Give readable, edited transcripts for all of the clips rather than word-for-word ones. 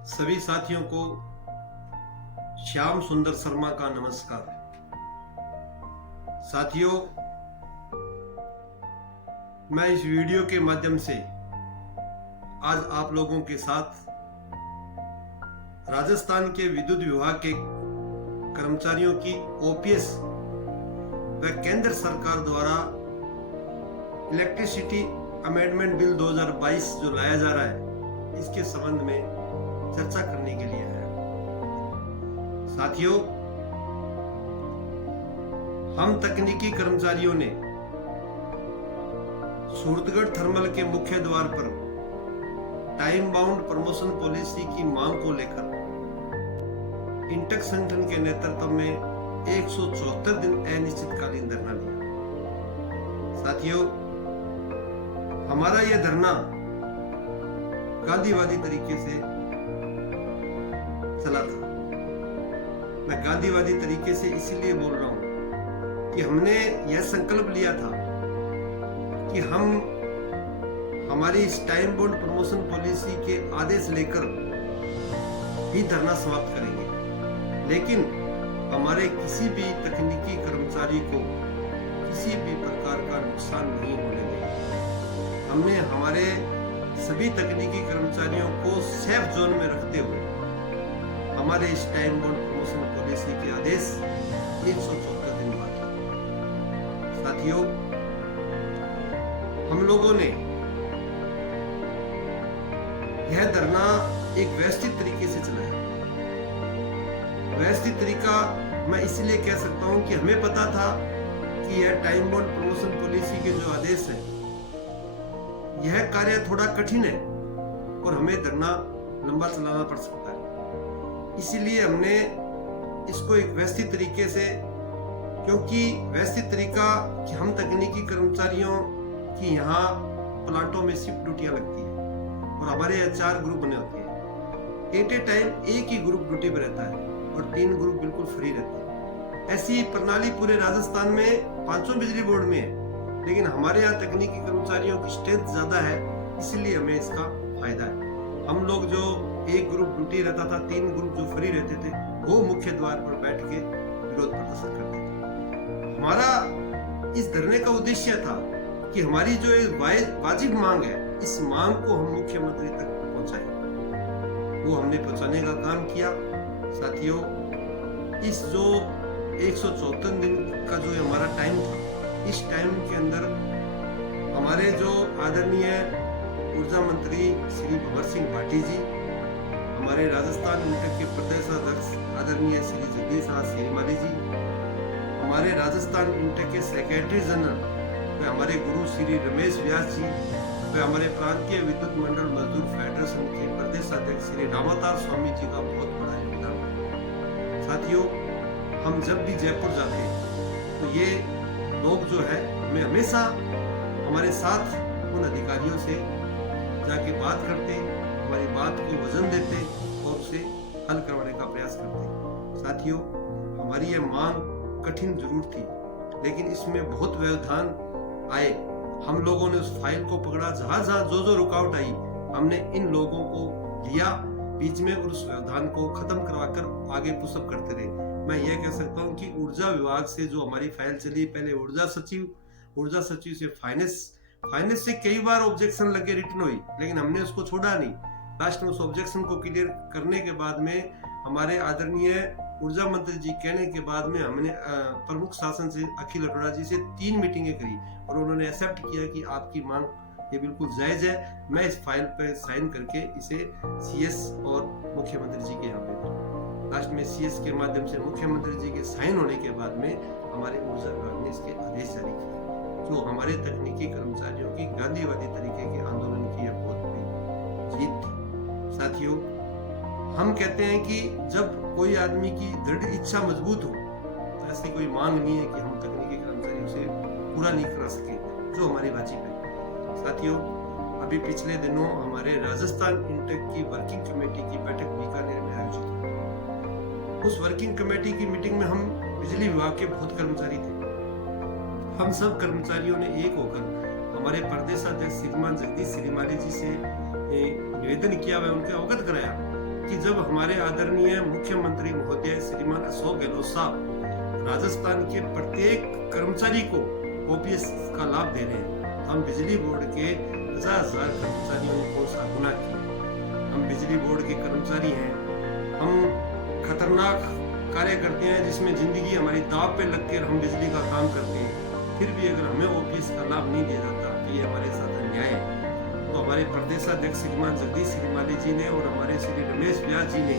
सभी साथियों को श्याम सुंदर शर्मा का नमस्कार। साथियों, मैं इस वीडियो के माध्यम से आज आप लोगों के साथ राजस्थान के विद्युत विभाग के कर्मचारियों की ओपीएस व केंद्र सरकार द्वारा इलेक्ट्रिसिटी अमेंडमेंट बिल 2022 जो लाया जा रहा है, इसके संबंध में चर्चा करने के लिए है। साथियों, हम तकनीकी कर्मचारियों ने सूरतगढ़ थर्मल के मुख्य द्वार पर टाइम बाउंड प्रमोशन पॉलिसी की मांग को लेकर इंटक संगठन के नेतृत्व में 174 दिन अनिश्चितकालीन धरना लिया। साथियों, हमारा यह धरना गांधीवादी तरीके से चला था। मैं गांधीवादी तरीके से इसीलिए बोल रहा हूं कि हमने यह संकल्प लिया था कि हम हमारी इस टाइम बाउंड प्रमोशन पॉलिसी के आदेश लेकर ही धरना समाप्त करेंगे, लेकिन हमारे किसी भी तकनीकी कर्मचारी को किसी भी प्रकार का नुकसान नहीं होने देंगे। हमने हमारे सभी तकनीकी कर्मचारियों को सेफ जोन में रखते हुए हमारे इस टाइम बाउंड प्रमोशन पॉलिसी के आदेश 174 दिन बाद। साथियों, हम लोगों ने यह धरना एक व्यवस्थित तरीके से चलाया। व्यवस्थित तरीका मैं इसलिए कह सकता हूं कि हमें पता था कि यह टाइम बाउंड प्रमोशन पॉलिसी के जो आदेश है, यह कार्य थोड़ा कठिन है और हमें धरना लंबा चलाना पड़ सकता है। इसीलिए हमने इसको एक व्यवस्थित तरीके से, क्योंकि व्यवस्थित तरीका कि हम तकनीकी कर्मचारियों की यहाँ प्लांटों में शिफ्ट ड्यूटियां लगती है और हमारे यहाँ 4 ग्रुप बने होते हैं। एट ए टाइम एक ही ग्रुप ड्यूटी पर रहता है और 3 ग्रुप बिल्कुल फ्री रहते हैं। ऐसी प्रणाली पूरे राजस्थान में 5 बिजली बोर्ड में है, लेकिन हमारे यहाँ तकनीकी कर्मचारियों की स्ट्रेंथ ज्यादा है, इसलिए हमें इसका फायदा है। हम लोग जो एक ग्रुप ड्यूटी रहता था, 3 ग्रुप जो फ्री रहते थे, वो मुख्य द्वार पर बैठ के विरोध प्रदर्शन करते थे। हमारा इस धरने का उद्देश्य था कि हमारी जो वाजिब मांग है, इस मांग को हम मुख्यमंत्री तक पहुंचाएं। वो हमने पहुंचाने का काम किया। साथियों, इस जो 174 दिन का जो हमारा टाइम था, इस टाइम के अंदर हमारे जो आदरणीय ऊर्जा मंत्री श्री भंवर सिंह भाटी जी, हमारे राजस्थान इंटक के प्रदेशाध्यक्ष आदरणीय श्री जगदीश श्रीमाली जी, हमारे राजस्थान इंटक के सेक्रेटरी जनरल व हमारे गुरु श्री रमेश व्यास जी व हमारे प्रांतीय विद्युत मंडल मजदूर फेडरेशन के प्रदेशाध्यक्ष श्री रामावतार स्वामी जी का बहुत बड़ा योगदान है। साथियों, हम जब भी जयपुर जाते तो ये लोग जो है हमें हमेशा हमारे साथ उन अधिकारियों से जाके बात करते, हमारी बात को वजन देते और उसे हल करवाने का प्रयास करते। साथियों, हमारी यह मांग कठिन जरूर थी, लेकिन इसमें बहुत व्यवधान आए। हम लोगों ने उस फाइल को पकड़ा, जहां जहां जो रुकावट आई, हमने इन लोगों को लिया बीच में और उस व्यवधान को खत्म करवाकर आगे पुशअप करते रहे। मैं यह कह सकता हूं कि ऊर्जा विभाग से जो हमारी फाइल चली, पहले ऊर्जा सचिव से फाइनेंस से कई बार ऑब्जेक्शन लगे, रिटर्न हुई, लेकिन हमने उसको छोड़ा नहीं। लास्ट में उस ऑब्जेक्शन को क्लियर करने के बाद में हमारे आदरणीय ऊर्जा मंत्री जी कहने के बाद में हमने प्रमुख शासन से अखिल अरोड़ा जी से 3 मीटिंगें करी और उन्होंने एक्सेप्ट किया कि आपकी मांग ये बिल्कुल जायज है। मैं इस फाइल पर साइन करके इसे सीएस और मुख्यमंत्री जी के यहाँ भेजा। लास्ट में सीएस के माध्यम से मुख्यमंत्री जी के साइन होने के बाद में हमारे ऊर्जा विभाग ने इसके आदेश जारी किए, जो हमारे तकनीकी कर्मचारियों की गांधीवादी तरीके के आंदोलन की यह बहुत बड़ी जीत थी। साथियों, हम कहते हैं कि जब कोई आदमी की दृढ़ इच्छा मजबूत हो, तो ऐसी कोई मांग नहीं है कि हम तकनीकी कर्मचारियों से पूरा नहीं करा सके जो हमारी वाजिब है। साथियों, अभी पिछले दिनों हमारे राजस्थान इंटक की वर्किंग कमेटी की बैठक बीकानेर में आयोजित हुई। उस वर्किंग कमेटी की मीटिंग में हम बिजली विभाग के बहुत कर्मचारी थे। हम सब कर्मचारियों ने एक होकर हमारे प्रदेशाध्यक्ष श्रीमान जगदीश श्रीमाली जी से निवेदन किया व उनके अवगत कराया कि जब हमारे आदरणीय मुख्यमंत्री महोदय श्रीमान अशोक गहलोत साहब राजस्थान के प्रत्येक कर्मचारी को ओपीएस का लाभ दे रहे हैं, हम बिजली बोर्ड के 50,000 कर्मचारियों ने कौन सा गुनाह किया? हम बिजली बोर्ड के कर्मचारी हैं, हम खतरनाक कार्य करते हैं जिसमें जिंदगी हमारी दांव पे लग कर हम बिजली का काम करते हैं, फिर भी अगर हमें ओपीएस का लाभ नहीं दिया जाता तो ये हमारे साथ अन्याय है। तो हमारे प्रदेशाध्यक्ष श्रीमान जगदीश श्रीमाली जी ने और हमारे श्री रमेश व्यास जी ने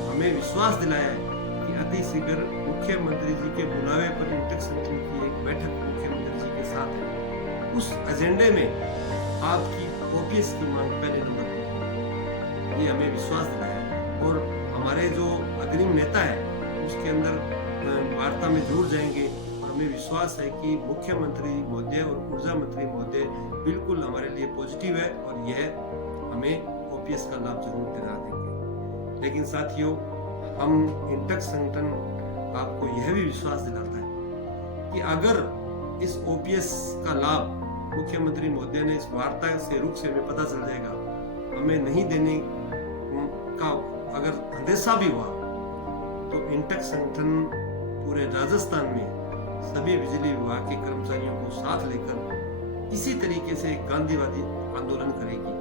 हमें विश्वास दिलाया है कि अति शीघ्र मुख्यमंत्री जी के बुलावे पर इंटरसेक्शन की एक बैठक मुख्यमंत्री जी के साथ है। उस एजेंडे में आपकी ओपीएस की मांग पहले नंबर पर, ये हमें विश्वास दिलाया है। और हमारे जो अग्रिम नेता है उसके अंदर वार्ता में जुड़ जाएंगे और हमें विश्वास है कि मुख्यमंत्री महोदय और ऊर्जा मंत्री महोदय बिल्कुल हमारे लिए पॉजिटिव है और यह हमें ओपीएस का लाभ जरूर दिला देंगे। लेकिन साथियों, हम इंटक संगठन आपको यह भी विश्वास दिलाता है कि अगर इस ओपीएस का लाभ मुख्यमंत्री महोदय ने इस वार्ता से रुख से हमें पता चल जाएगा, हमें नहीं देने का अगर अंदेशा भी हुआ तो इंटक संगठन पूरे राजस्थान में सभी बिजली विभाग के कर्मचारियों को साथ लेकर इसी तरीके से एक गांधीवादी आंदोलन करेगी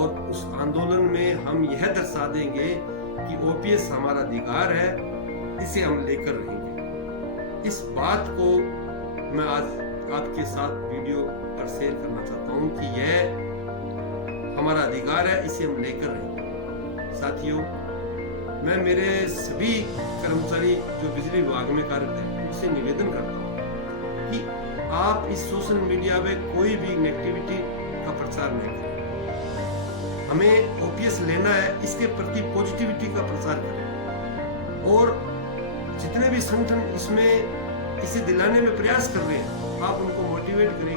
और उस आंदोलन में हम यह दर्शा देंगे कि ओपीएस हमारा अधिकार है, इसे हम लेकर रहेंगे। इस बात को मैं आज आपके साथ वीडियो पर शेयर करना चाहता हूं कि यह हमारा अधिकार है, इसे हम लेकर रहेंगे। साथियों, मैं मेरे सभी कर्मचारी जो बिजली विभाग में कार्यरत हैं उनसे निवेदन करता हूं कि आप इस सोशल मीडिया में कोई भी नेगेटिविटी का प्रचार नहीं करें। हमें ओपीएस लेना है, इसके प्रति पॉजिटिविटी का प्रचार करें और जितने भी संगठन इसमें इसे दिलाने में प्रयास कर रहे हैं आप उनको मोटिवेट करें।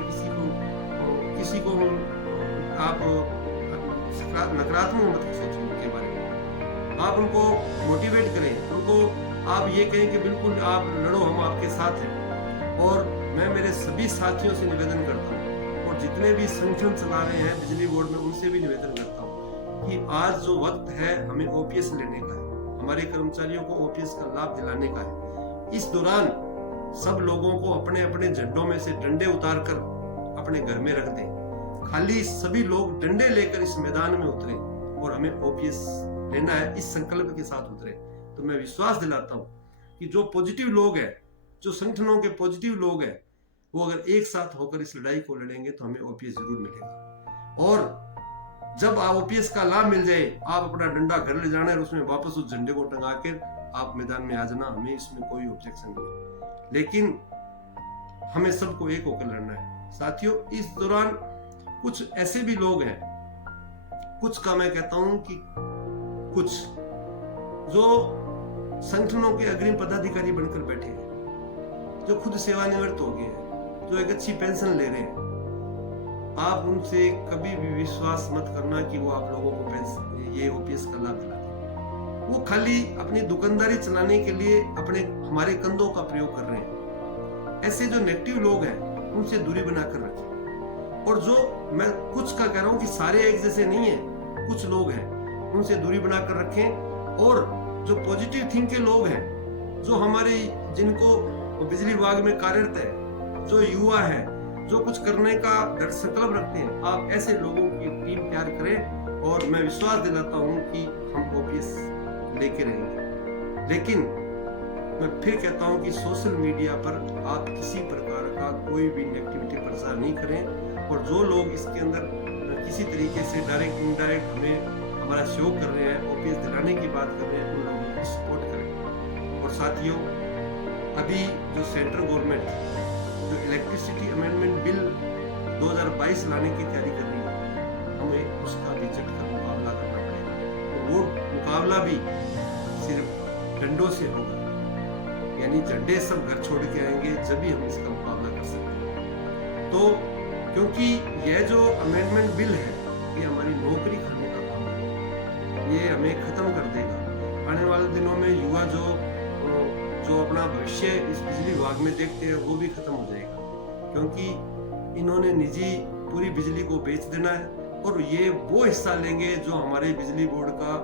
किसी को आप नकारात्मक मत सोचें उनके बारे में, आप उनको मोटिवेट करें, उनको आप ये कहें कि बिल्कुल आप लड़ो, हम आपके साथ हैं। और मैं मेरे सभी साथियों से निवेदन करता हूँ और जितने भी संगठन चला रहे हैं बिजली बोर्ड में उनसे भी निवेदन करता हूँ कि आज जो वक्त है हमें ओपीएस लेने का है, हमारे कर्मचारियों को ओपीएस का लाभ दिलाने का है। इस दौरान सब लोगों को अपने अपने झंडों में से डंडे उतार कर अपने घर में रख दें, खाली सभी लोग डंडे लेकर इस मैदान में उतरे और हमें ओपीएस लेना है, इस संकल्प के साथ उतरे। तो मैं विश्वास दिलाता हूँ कि जो पॉजिटिव लोग हैं, जो संगठनों के पॉजिटिव लोग हैं, वो अगर एक साथ होकर इस लड़ाई को लड़ेंगे तो हमें ओपीएस जरूर मिलेगा। और जब ओपीएस का लाभ मिल जाए, आप अपना डंडा घर ले जाना है और उसमें वापस उस झंडे को टंगा कर आप मैदान में आ जाना, हमें इसमें कोई ऑब्जेक्शन नहीं है। लेकिन हमें सबको एक होकर लड़ना है। साथियों, इस दौरान कुछ ऐसे भी लोग हैं, कुछ का मैं कहता हूं कि कुछ जो संगठनों के अग्रिम पदाधिकारी बनकर बैठे हैं, जो खुद सेवानिवृत्त हो गए हैं, जो एक अच्छी पेंशन ले रहे हैं, आप उनसे कभी भी विश्वास मत करना कि वो आप लोगों को पेंशन ये ओपीएस का लाभ दिला दें। वो खाली अपनी दुकानदारी चलाने के लिए अपने हमारे कंधों का प्रयोग कर रहे हैं। ऐसे जो नेगेटिव लोग हैं उनसे दूरी बनाकर रखें। और जो मैं कुछ का कह रहा हूं कि सारे एक जैसे नहीं है, कुछ लोग हैं उनसे दूरी बनाकर रखें। और जो पॉजिटिव थिंक के लोग हैं, जो हमारे जिनको बिजली विभाग में कार्यरत है, जो युवा है, जो कुछ करने का दृढ़ संकल्प रखते हैं, आप ऐसे लोगों की टीम तैयार करें और मैं विश्वास दिलाता हूं कि हम ओपीएस लेके रहेंगे। लेकिन मैं फिर कहता हूं कि सोशल मीडिया पर आप किसी प्रकार का कोई भी नेगेटिविटी प्रचार नहीं करें और जो लोग इसके अंदर किसी तरीके से डायरेक्ट इनडायरेक्ट हमें हमारा सहयोग कर रहे हैं, ओपीएस दिलाने की बात कर रहे हैं, उन लोगों को सपोर्ट करें। और साथियों, अभी जो सेंट्रल गवर्नमेंट जो इलेक्ट्रिसिटी अमेंडमेंट बिल 2022 लाने की तैयारी कर रही है, हमें उसका भी जट का मुकाबला करना पड़ेगा। और वो मुकाबला भी सिर्फ डंडों से होगा, यानी झंडे सब घर छोड़ के आएंगे जब भी हम इसका मुकाबला कर सकते हैं। तो क्योंकि यह जो अमेंडमेंट बिल है ये हमारी नौकरी खाने का काम है, ये हमें खत्म कर देगा। आने वाले दिनों में युवा जो अपना भविष्य इस बिजली विभाग में देखते हैं वो भी खत्म हो जाएगा, क्योंकि इन्होंने निजी पूरी बिजली को बेच देना है और ये वो हिस्सा लेंगे जो हमारे बिजली बोर्ड का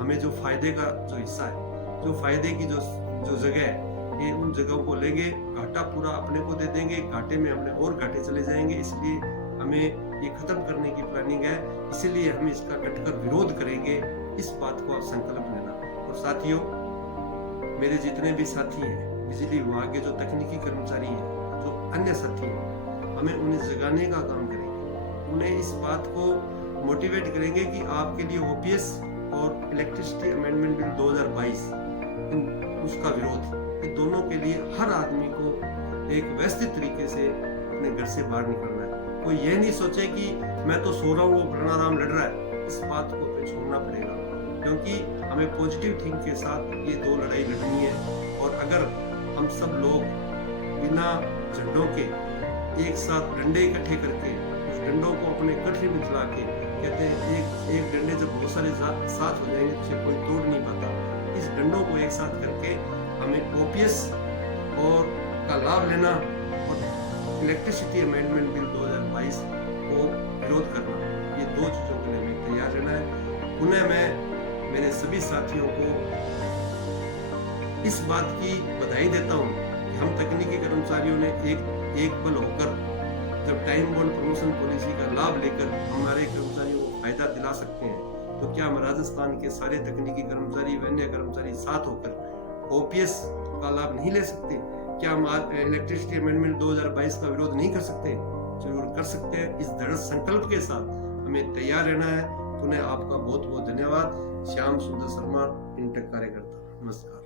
हमें जो फायदे का जो हिस्सा है, जो फायदे की जो जगह है, ये उन जगहों को लेंगे, घाटा पूरा अपने को दे देंगे, घाटे में हमने और घाटे चले जाएंगे। इसलिए हमें ये खत्म करने की प्लानिंग है, इसीलिए हम इसका डटकर विरोध करेंगे। इस बात को आप संकल्प लेना। और साथियों, मेरे जितने भी साथी हैं, बिजली विभाग के जो तकनीकी कर्मचारी हैं, जो अन्य साथी हैं, हमें उन्हें जगाने का काम करेंगे, उन्हें इस बात को मोटिवेट करेंगे कि आपके लिए ओपीएस और इलेक्ट्रिसिटी अमेंडमेंट बिल 2022 उसका विरोध, ये दोनों के लिए हर आदमी को एक व्यवस्थित तरीके से अपने घर से बाहर निकलना है। कोई यह नहीं सोचे कि मैं तो सो रहा हूँ, वो प्रणाराम लड़ रहा है। इस बात को पे छोड़ना पड़ेगा, क्योंकि हमें पॉजिटिव थिंक के साथ ये दो लड़ाई लड़नी है। और अगर हम सब लोग बिना झंडों के एक साथ डंडे इकट्ठे करके उस डंडों को अपने कटरी में चला के, कहते हैं एक डंडे जब बहुत सारे साथ हो जाएंगे तो कोई तोड़ नहीं पाता। इस डंडों को एक साथ करके हमें ओपीएस और का लाभ लेना और इलेक्ट्रिसिटी अमेंडमेंट बिल 2022 को विरोध करना, ये दो चीजों के लिए हमें तैयार रहना है। पुनः मैं मेरे सभी साथियों को इस बात की बधाई देता हूँ कि हम तकनीकी कर्मचारियों ने एक बल होकर जब टाइम बाउंड प्रमोशन पॉलिसी का लाभ लेकर हमारे कर्मचारियों को फायदा दिला सकते हैं, तो क्या हम राजस्थान के सारे तकनीकी कर्मचारी व अन्य कर्मचारी साथ होकर ओपीएस का लाभ नहीं ले सकते? क्या हम इलेक्ट्रिसिटी अमेंडमेंट 2022 का विरोध नहीं कर सकते? जरूर कर सकते हैं। इस दृढ़ संकल्प के साथ हमें तैयार रहना है। पुनः आपका बहुत बहुत धन्यवाद। श्याम सुंदर शर्मा, इंटेक कार्यकर्ता। नमस्कार।